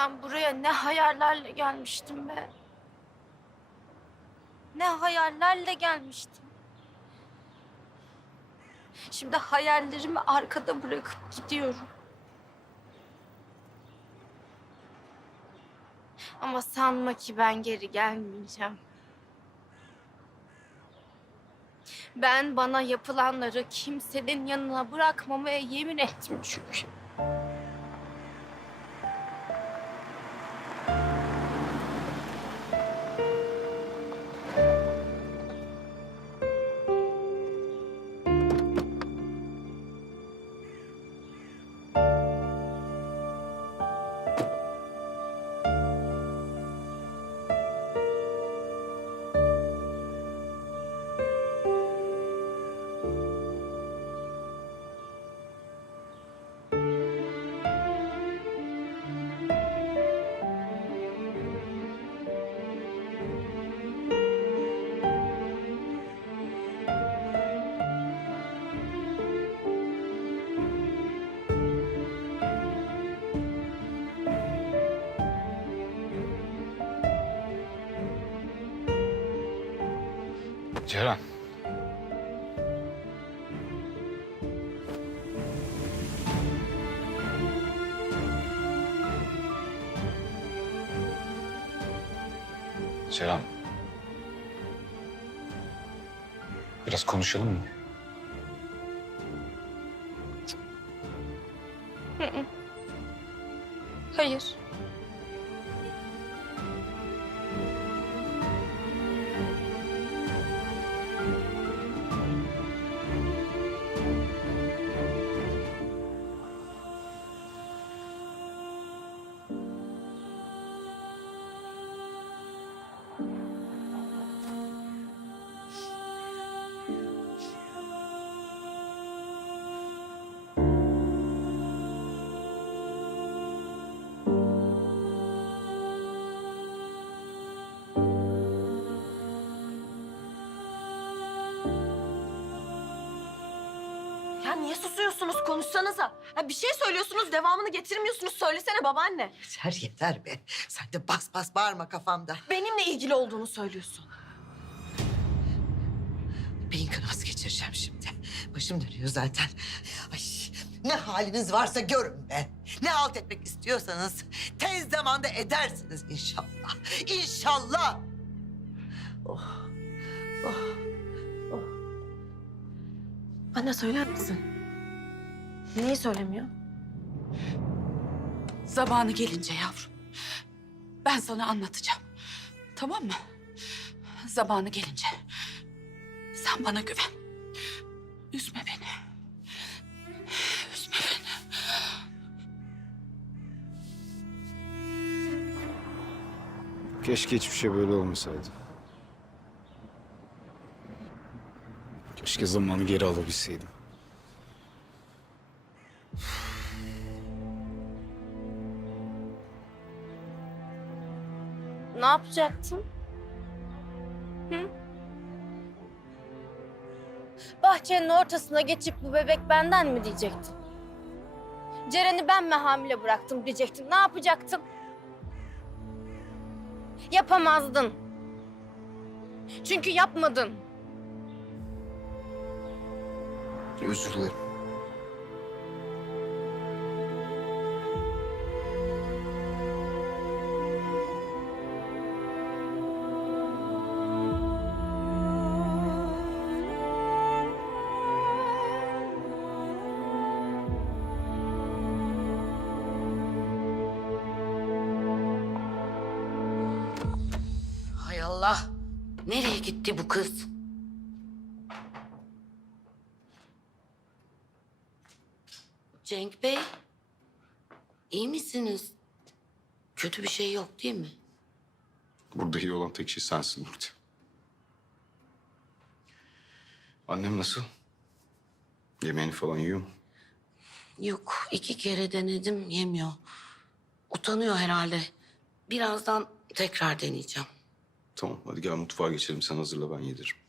Ben buraya ne hayallerle gelmiştim be. Ne hayallerle gelmiştim. Şimdi hayallerimi arkada bırakıp gidiyorum. Ama sanma ki ben geri gelmeyeceğim. Ben bana yapılanları kimsenin yanına bırakmamaya yemin ettim çünkü. Ceren. Ceren. Biraz konuşalım mı? niye susuyorsunuz? Konuşsanıza. Ya bir şey söylüyorsunuz, devamını getirmiyorsunuz. Söylesene babaanne. Yeter yeter be. Sen de bas bas bağırma kafamda. Benimle ilgili olduğunu söylüyorsun. Beyin kanaması geçireceğim şimdi. Başım dönüyor zaten. Ay ne haliniz varsa görün be. Ne alt etmek istiyorsanız tez zamanda edersiniz inşallah. İnşallah. Oh, oh. Bana söyler misin? Neyi söylemiyor? Zamanı gelince yavrum. Ben sana anlatacağım. Tamam mı? Zamanı gelince. Sen bana güven. Üzme beni. Üzme beni. Keşke hiçbir şey böyle olmasaydı. Keşke zamanı geri alabilseydim. Ne yapacaktın? Hı? Bahçenin ortasına geçip bu bebek benden mi diyecektin? Ceren'i ben mi hamile bıraktım diyecektin. Ne yapacaktın? Yapamazdın. Çünkü yapmadın. Özür dilerim. Hay Allah! Nereye gitti bu kız? Cenk Bey, iyi misiniz? Kötü bir şey yok değil mi? Burada iyi olan tek şey sensin Nurti. Annem nasıl? Yemeğini falan yiyor mu? Yok, iki kere denedim yemiyor. Utanıyor herhalde. Birazdan tekrar deneyeceğim. Tamam hadi gel mutfağa geçelim sen hazırla ben yediririm.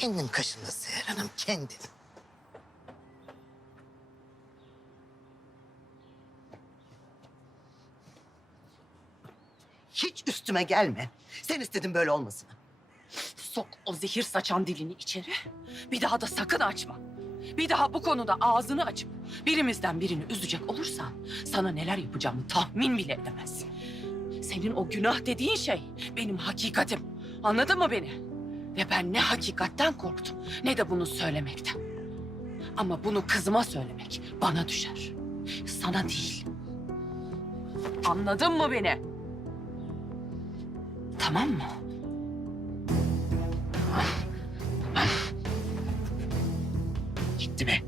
Kendin kaşındı Seher Hanım, kendin. Hiç üstüme gelme. Sen istedin böyle olmasını. Sok o zehir saçan dilini içeri. Bir daha da sakın açma. Bir daha bu konuda ağzını açıp birimizden birini üzecek olursan sana neler yapacağımı tahmin bile edemezsin. Senin o günah dediğin şey benim hakikatim. Anladın mı beni? Ve ben ne hakikatten korktum ne de bunu söylemekten. Ama bunu kızıma söylemek bana düşer. Sana değil. Anladın mı beni? Tamam mı? Gitti mi?